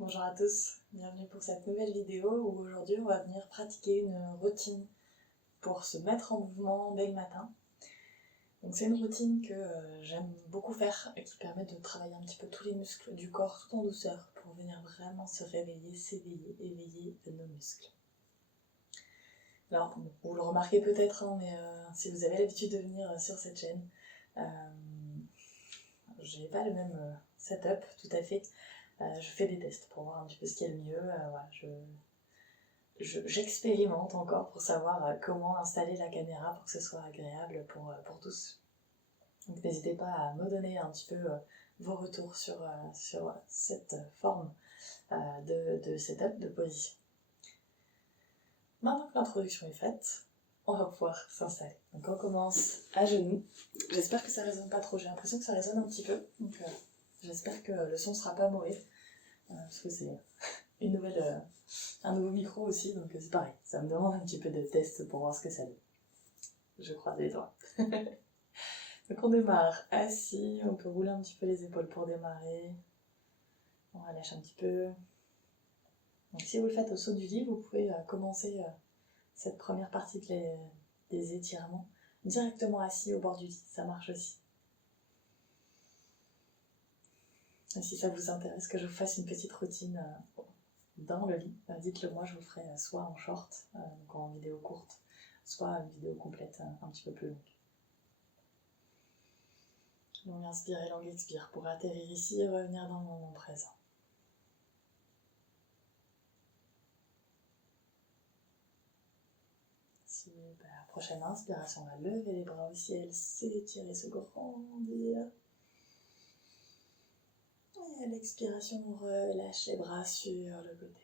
Bonjour à tous, bienvenue pour cette nouvelle vidéo où aujourd'hui on va venir pratiquer une routine pour se mettre en mouvement dès le matin. Donc c'est une routine que j'aime beaucoup faire et qui permet de travailler un petit peu tous les muscles du corps tout en douceur pour venir vraiment se réveiller, s'éveiller, éveiller nos muscles. Alors vous le remarquez peut-être, mais si vous avez l'habitude de venir sur cette chaîne, j'ai pas le même setup tout à fait. Je fais des tests pour voir un petit peu ce qui est le mieux. Voilà, j'expérimente encore pour savoir comment installer la caméra pour que ce soit agréable pour tous. Donc n'hésitez pas à me donner un petit peu vos retours sur cette forme de setup, de position. Maintenant que l'introduction est faite, on va pouvoir s'installer. Donc on commence à genoux. J'espère que ça résonne pas trop, j'ai l'impression que ça résonne un petit peu. Donc j'espère que le son sera pas mauvais. Parce que c'est un nouveau micro aussi, donc c'est pareil. Ça me demande un petit peu de test pour voir ce que ça donne. Je croise les doigts. Donc on démarre assis, on peut rouler un petit peu les épaules pour démarrer. On relâche un petit peu. Donc si vous le faites au saut du lit, vous pouvez commencer cette première partie des étirements directement assis au bord du lit, ça marche aussi. Et si ça vous intéresse que je vous fasse une petite routine dans le lit, dites-le moi, je vous le ferai soit en short, donc en vidéo courte, soit une vidéo complète un petit peu plus longue. Longue inspire et longue expire pour atterrir ici et revenir dans le moment présent. Super. Prochaine inspiration, on va lever les bras au ciel, s'étirer, se grandir. Et à l'expiration, on relâche les bras sur le côté.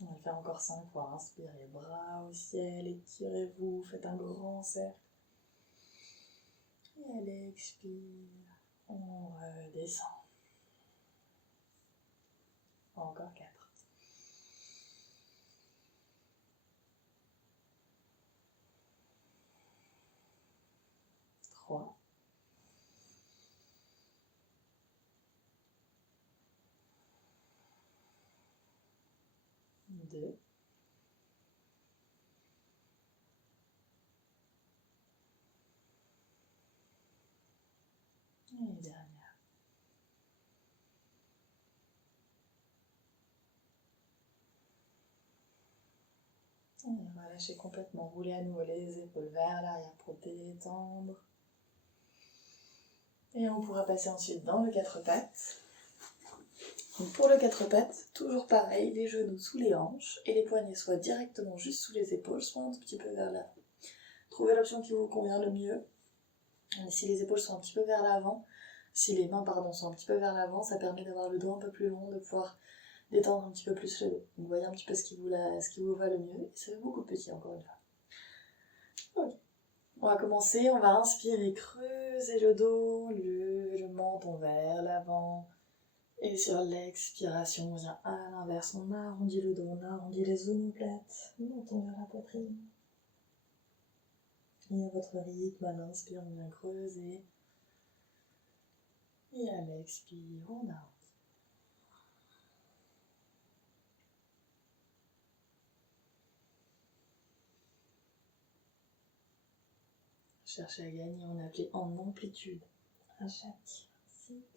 On va le faire encore 5 fois. Inspirez, bras au ciel, étirez-vous, faites un grand cercle. Et à l'expire, on redescend. Encore 4. 3. 2. Et dernière. Et on va lâcher complètement, rouler à nouveau les épaules vers l'arrière pour détendre. Et on pourra passer ensuite dans le 4 pattes. Donc pour le 4 pattes, toujours pareil, les genoux sous les hanches et les poignets soit directement juste sous les épaules, soit un tout petit peu vers l'avant. Trouvez l'option qui vous convient le mieux. Si les épaules sont un petit peu vers l'avant, si les mains sont un petit peu vers l'avant, ça permet d'avoir le dos un peu plus long, de pouvoir détendre un petit peu plus le dos. Donc vous voyez un petit peu ce qui vous va le mieux. Et c'est beaucoup petit encore une fois. Ok. On va commencer, on va inspirer, creuser le dos, lever le menton vers l'avant. Et sur l'expiration, on vient à l'inverse, on arrondit le dos, on arrondit les omoplates, menton vers la poitrine. Et à votre rythme, à l'inspire, on vient creuser. Et à l'expire, on arrondit. Cherchez à gagner en amplitude à chaque cycle.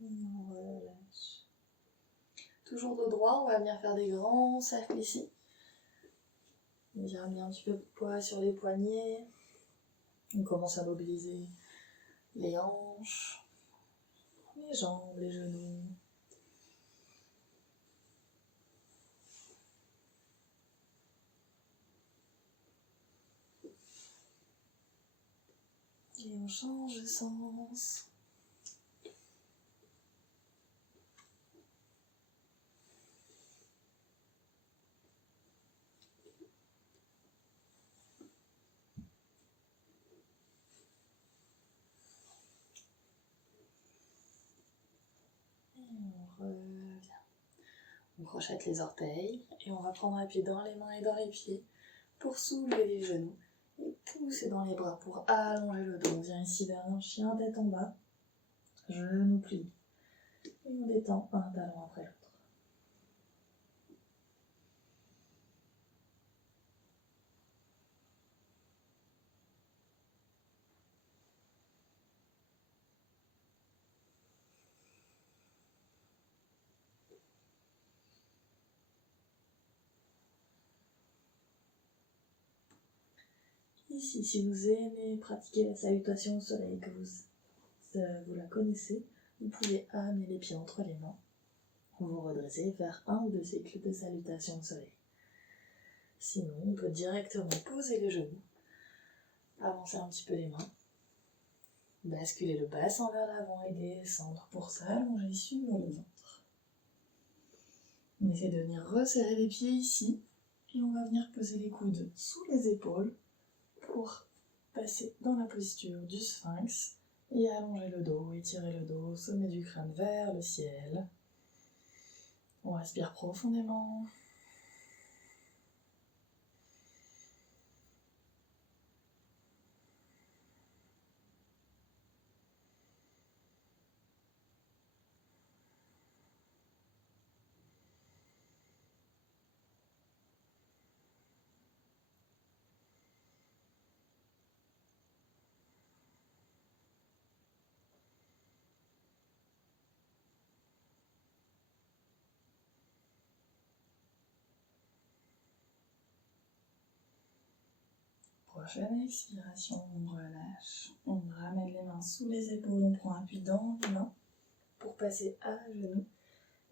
On relâche. Toujours dos droit, on va venir faire des grands cercles ici. On vient amener un petit peu de poids sur les poignets. On commence à mobiliser les hanches, les jambes, les genoux. Et on change de sens. on revient. On crochette les orteils et on va prendre appui dans les mains et dans les pieds pour soulever les genoux et pousser dans les bras pour allonger le dos. On vient ici vers un chien tête en bas, genoux pliés. Et on détend un talon après l'autre. Ici, si vous aimez pratiquer la salutation au soleil, que vous la connaissez, vous pouvez amener les pieds entre les mains, vous redresser, faire 1 ou 2 cycles de salutation au soleil. Sinon, on peut directement poser les genoux, avancer un petit peu les mains, basculer le bassin vers l'avant et descendre pour s'allonger sur le ventre. On essaie de venir resserrer les pieds ici et on va venir poser les coudes sous les épaules pour passer dans la posture du sphinx et allonger le dos, étirer le dos, sommet du crâne vers le ciel. On respire profondément. Prochaine expiration, on relâche. On ramène les mains sous les épaules, on prend appui dans les mains pour passer à genoux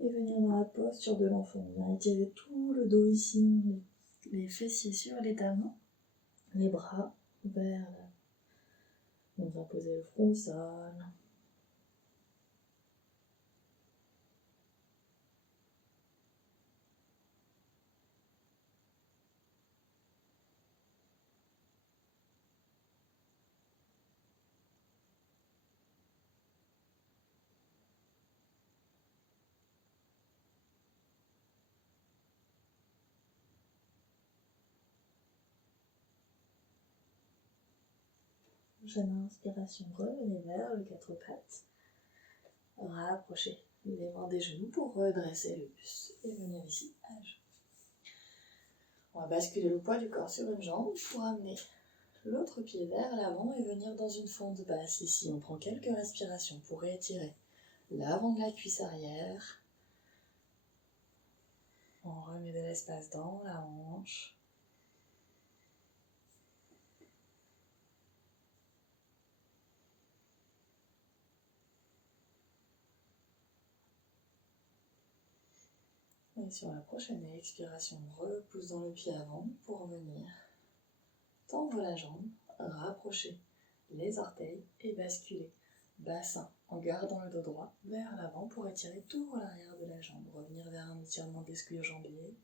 et venir dans la posture de l'enfant. On vient étirer tout le dos ici, les fessiers sur les talons, les bras vers l'avant. On va poser le front au sol. Prochaine inspiration, revenez vers le 4 pattes. Rapprochez les mains des genoux pour redresser le buste et venir ici à genoux. On va basculer le poids du corps sur une jambe pour amener l'autre pied vers l'avant et venir dans une fente basse. Ici, on prend quelques respirations pour étirer l'avant de la cuisse arrière. On remet de l'espace dans la hanche. Et sur la prochaine expiration, on repousse dans le pied avant pour venir tendre la jambe, rapprocher les orteils et basculer bassin en gardant le dos droit vers l'avant pour étirer tout l'arrière de la jambe. Revenir vers un étirement des cuir-jambiers.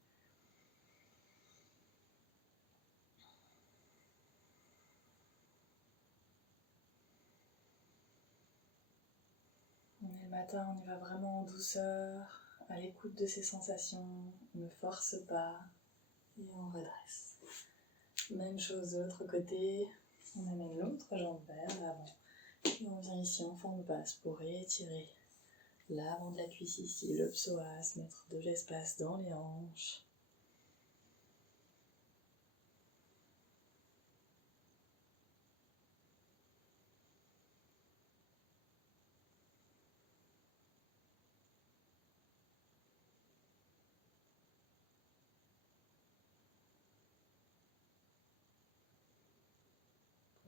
On est le matin, on y va vraiment en douceur, à l'écoute de ses sensations, on ne force pas et on redresse. Même chose de l'autre côté, on amène l'autre jambe vers l'avant et on vient ici en forme basse pour étirer l'avant de la cuisse ici, le psoas, mettre de l'espace dans les hanches.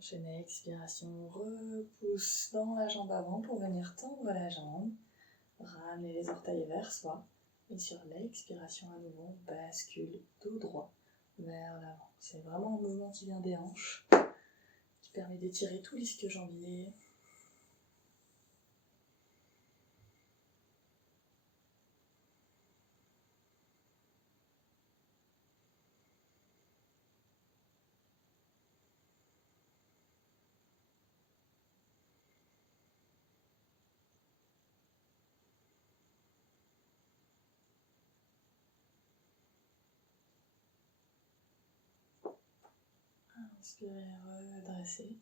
Prochaine expiration, repousse dans la jambe avant pour venir tendre la jambe. Ramener les orteils vers soi. Et sur l'expiration à nouveau, on bascule dos droit vers l'avant. C'est vraiment un mouvement qui vient des hanches, qui permet d'étirer tout l'ischio-jambier. Respirez, redressez.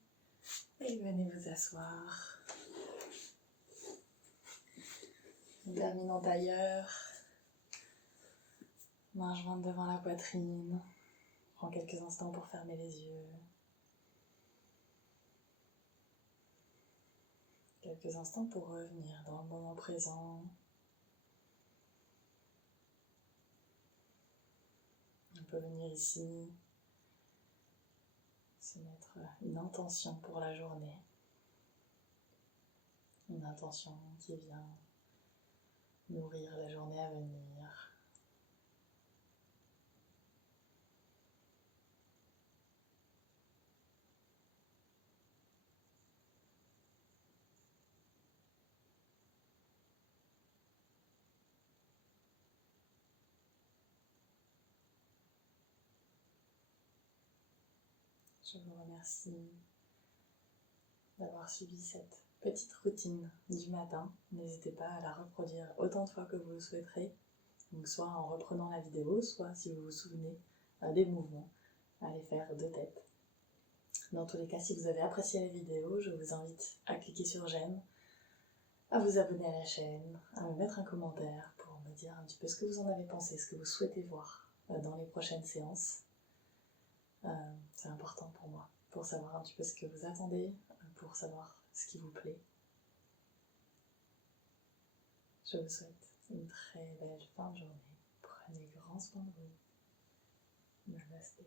Et venez vous asseoir. On termine en tailleur. Main jointe devant la poitrine. Prends quelques instants pour fermer les yeux. Quelques instants pour revenir dans le moment présent. On peut venir ici, se mettre une intention pour la journée. Une intention qui vient nourrir la journée à venir. Je vous remercie d'avoir suivi cette petite routine du matin. N'hésitez pas à la reproduire autant de fois que vous le souhaiterez. Donc soit en reprenant la vidéo, soit si vous vous souvenez des mouvements, à les faire de tête. Dans tous les cas, si vous avez apprécié la vidéo, je vous invite à cliquer sur j'aime, à vous abonner à la chaîne, à me mettre un commentaire pour me dire un petit peu ce que vous en avez pensé, ce que vous souhaitez voir dans les prochaines séances. C'est important pour moi, pour savoir un petit peu ce que vous attendez, pour savoir ce qui vous plaît. Je vous souhaite une très belle fin de journée. Prenez grand soin de vous. Namasté.